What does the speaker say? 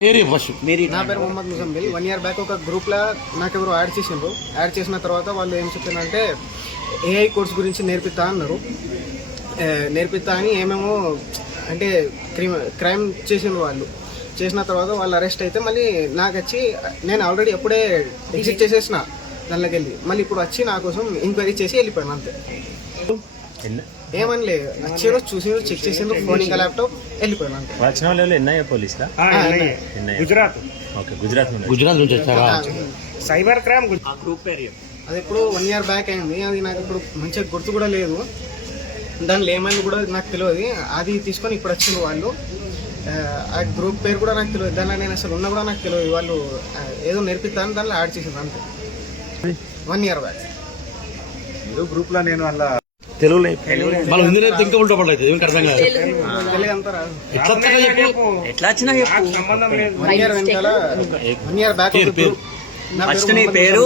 నా పేరు Mohammed ముజంబిల్. 1 year back ఒక గ్రూప్లో నాకు ఎవరు యాడ్ చేసిండ్రు. యాడ్ చేసిన తర్వాత వాళ్ళు ఏం చెప్పిందంటే ఏఐ కోర్స్ గురించి నేర్పిస్తా అన్నారు. నేర్పిస్తా అని ఏమేమో అంటే క్రైమ్ చేసిండ్రు. వాళ్ళు చేసిన తర్వాత వాళ్ళు అరెస్ట్ అయితే మళ్ళీ నాకు వచ్చి నేను ఆల్రెడీ ఎప్పుడే ఎగ్జిట్ చేసేసిన దానిలోకి వెళ్ళి మళ్ళీ ఇప్పుడు వచ్చి నా కోసం ఎంక్వైరీ చేసి వెళ్ళిపోయాను అంతే. ఏమని లేదు, వచ్చారు చూసిండ్రు, చెక్ చేసిండ్రు, ఫోన్ ఇంకా ల్యాప్టాప్, వెళ్ళిపోయాను అంతే. వచ్చిన వాళ్ళు ఎన్ఐఏ పోలీసులా? గుజరాత్ నుంచి వచ్చారా? సైబర్ క్రైమ్ గ్రూప్ పేరు అది ఇప్పుడు 1 year బ్యాక్ అయింది. అది నాకు ఇప్పుడు మంచిగా గుర్తు కూడా లేదు. దానిలో ఏమైంది కూడా నాకు తెలియదు. అది తీసుకొని ఇప్పుడు వచ్చిండ్రు వాళ్ళు. ఆ గ్రూప్ పేరు కూడా నాకు తెలియదు. దానిలో నేను అసలు ఉన్నా కూడా నాకు తెలియదు. వాళ్ళు ఏదో నేర్పిస్తాను దానిలో యాడ్ చేసిండ్రు అంతే. 1 year బ్యాక్ ఏదో గ్రూప్ లో నేను అలా తెలుగు తెలుగు అంతా రాదు. ఎట్లా వచ్చినా సంబంధం లేదు. 1 year వెనకాల 1 year బ్యాక్ పేరు